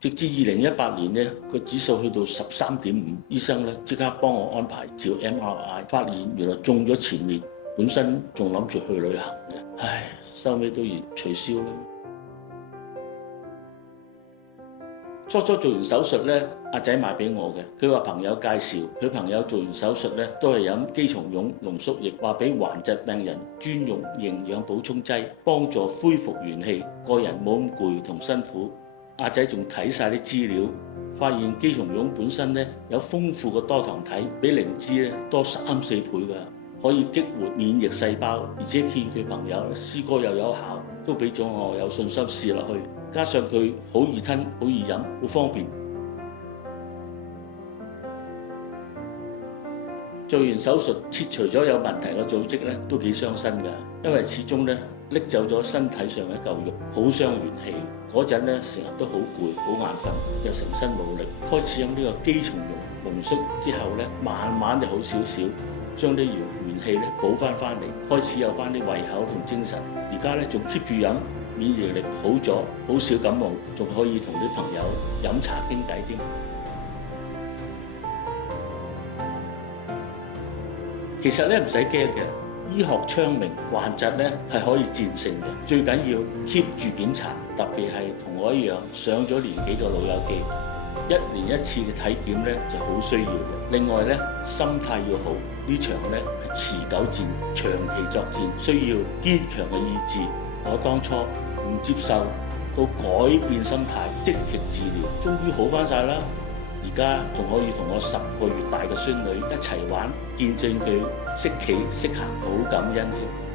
直至2018年呢，個指數去到13.5，醫生呢即刻幫我安排照 MRI， 發現原來中咗前列，本身仲諗住去旅行嘅，唉，收尾都要取消啦。初做完手術呢，阿仔買俾我嘅，佢話朋友介紹，佢朋友做完手術呢都係飲肌松茸濃縮液，話俾患疾病人專用營養補充劑，幫助恢復元氣，個人冇咁攰同辛苦。阿仔仲睇晒啲資料，發現肌松茸本身呢有豐富嘅多糖體，比靈芝呢多3-4倍㗎，可以激活免疫細胞，而且見佢朋友試過又有效，都俾咗我有信心試落去。加上佢好易吞、好易飲、好方便。做完手術切除咗有問題嘅組織呢，都幾傷身㗎，因為始終呢拎走咗身體上一嚿肉，好傷元氣。嗰陣呢成日都好攰、好眼瞓，又成身冇力。開始飲呢個肌松茸濃縮之後呢，慢慢就好少少，將啲元氣呢補翻嚟，開始有翻啲胃口同精神。而家呢仲 keep 住飲。免疫力好咗，好少感冒，仲可以同啲朋友飲茶傾偈添。其實咧唔使驚嘅，醫學昌明，患疾咧係可以戰勝嘅。最緊要 keep 住檢查，特別係同我一樣上咗年紀嘅老友記，1年1次嘅體檢咧就好需要嘅。另外咧，心態要好，呢場咧係持久戰，長期作戰，需要堅強嘅意志。我當初唔接受，到改變心態，積極治療，終於好返晒啦！而家仲可以同我10個月大嘅孫女一齊玩，見證佢識企識行，好感恩添。